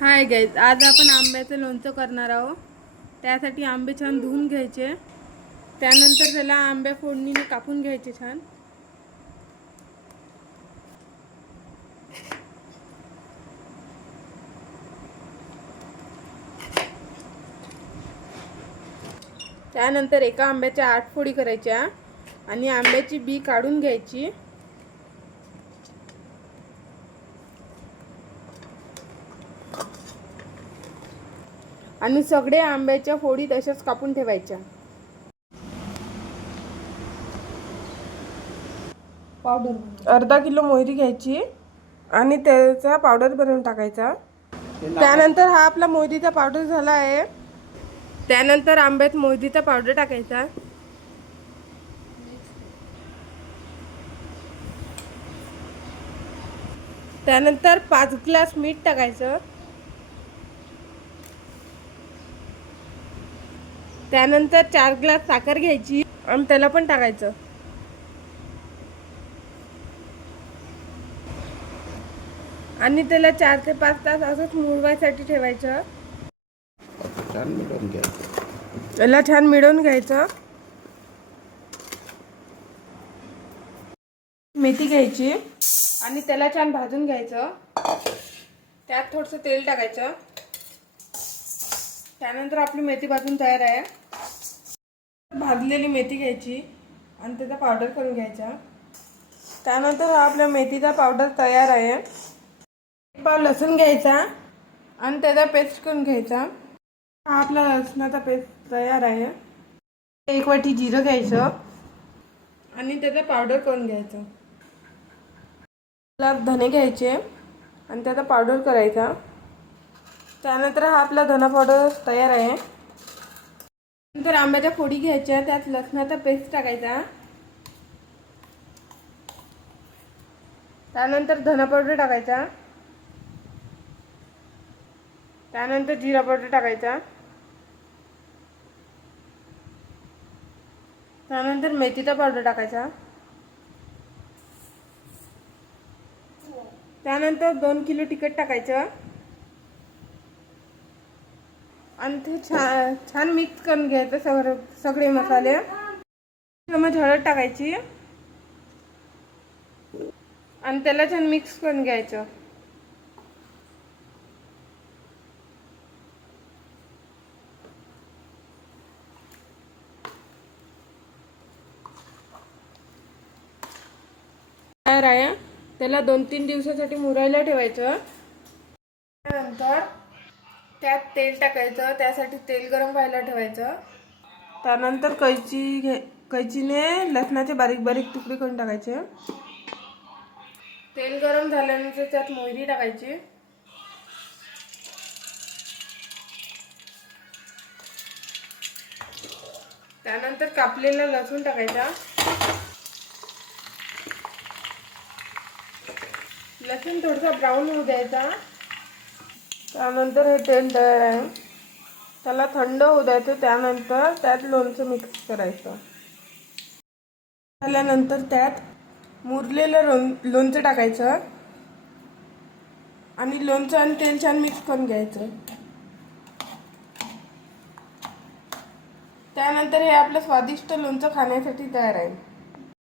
Hi guys, आज आपण आंब्याचं लोणचं करणार आहोत. त्यासाठी आंबे छान धुवून घ्यायचे. त्यानंतर त्याला आंब्या फोडणीने कापून घ्यायचे छान. त्यानंतर एका आंब्याच्या 8 फोडी करायच्या आणि आंब्याची बी काढून घ्यायची. आणि सगळे आंब्याच्या फोडी तशाच कापून ठेवायच्या. अर्धा किलो मोहरी घ्यायची आणि त्याचा पावडर बनवून टाकायचा. त्यानंतर हा आपला मोहरीचा पावडर झाला आहे. त्यानंतर आंब्यात मोहरीचा पावडर टाकायचा. त्यानंतर 5 ग्लास मीठ टाकायचं. त्यानंतर 4 ग्लास साखर घ्यायची आणि त्याला पण टाकायचं. आणि त्याला 4 ते 5 तास असंच मुरवायसाठी ठेवायचं. त्याला छान मिळवून घ्यायचं. मेथी घ्यायची आणि त्याला छान भाजून घ्यायचं. त्यात थोडंसं तेल टाकायचं. त्यानंतर आपली मेथी भाजून तयार आहे. भाजलेली मेथी घ्यायची आणि त्याचा पावडर करून घ्यायचा. त्यानंतर हा आपला मेथीचा पावडर तयार आहे. 1 पाव लसूण घ्यायचा आणि त्याचा पेस्ट करून घ्यायचा. हा आपला लसणाचा पेस्ट तयार आहे. 1 वाटी जिरं घ्यायचं आणि त्याचा पावडर करून घ्यायचं. धने घ्यायचे आणि त्याचा पावडर करायचा. त्यानंतर हा आपला धना पावडर तयार आहे. नंतर आंब्याच्या फोडी घ्यायच्या, त्यात लसणाचा पेस्ट टाकायचा. त्यानंतर धना पावडर टाकायचा. त्यानंतर जिरा पावडर टाकायचा. त्यानंतर मेथीचा पावडर टाकायचा. त्यानंतर 2 किलो तिखट टाकायचं आणि ते छान मिक्स करून घ्यायचं सगळे मसाले. चमच हळद टाकायची आणि त्याला छान मिक्स करून घ्यायचं. तयार आहे. त्याला 2-3 दिवसासाठी मुरायला ठेवायचं. त्यानंतर त्यात तेल टाकायचं. त्यासाठी तेल गरम व्हायला ठेवायचं. त्यानंतर कैचीने लसणाचे बारीक बारीक तुकडे करून टाकायचे. तेल गरम झाल्यानंतर त्यात मोहरी टाकायची. त्यानंतर कापलेला लसूण टाकायचा. लसूण थोडासा ब्राऊन होऊ द्यायचा. त्यानंतर हे तेल तयार आहे. त्याला थंड होऊ द्यायचं. त्यानंतर त्यात लोणचं मिक्स करायचं. झाल्यानंतर त्यात मुरलेलं लोणचं टाकायचं आणि लोणचं आणि तेल छान मिक्स करून घ्यायचं. त्यानंतर हे आपलं स्वादिष्ट लोणचं खाण्यासाठी तयार आहे.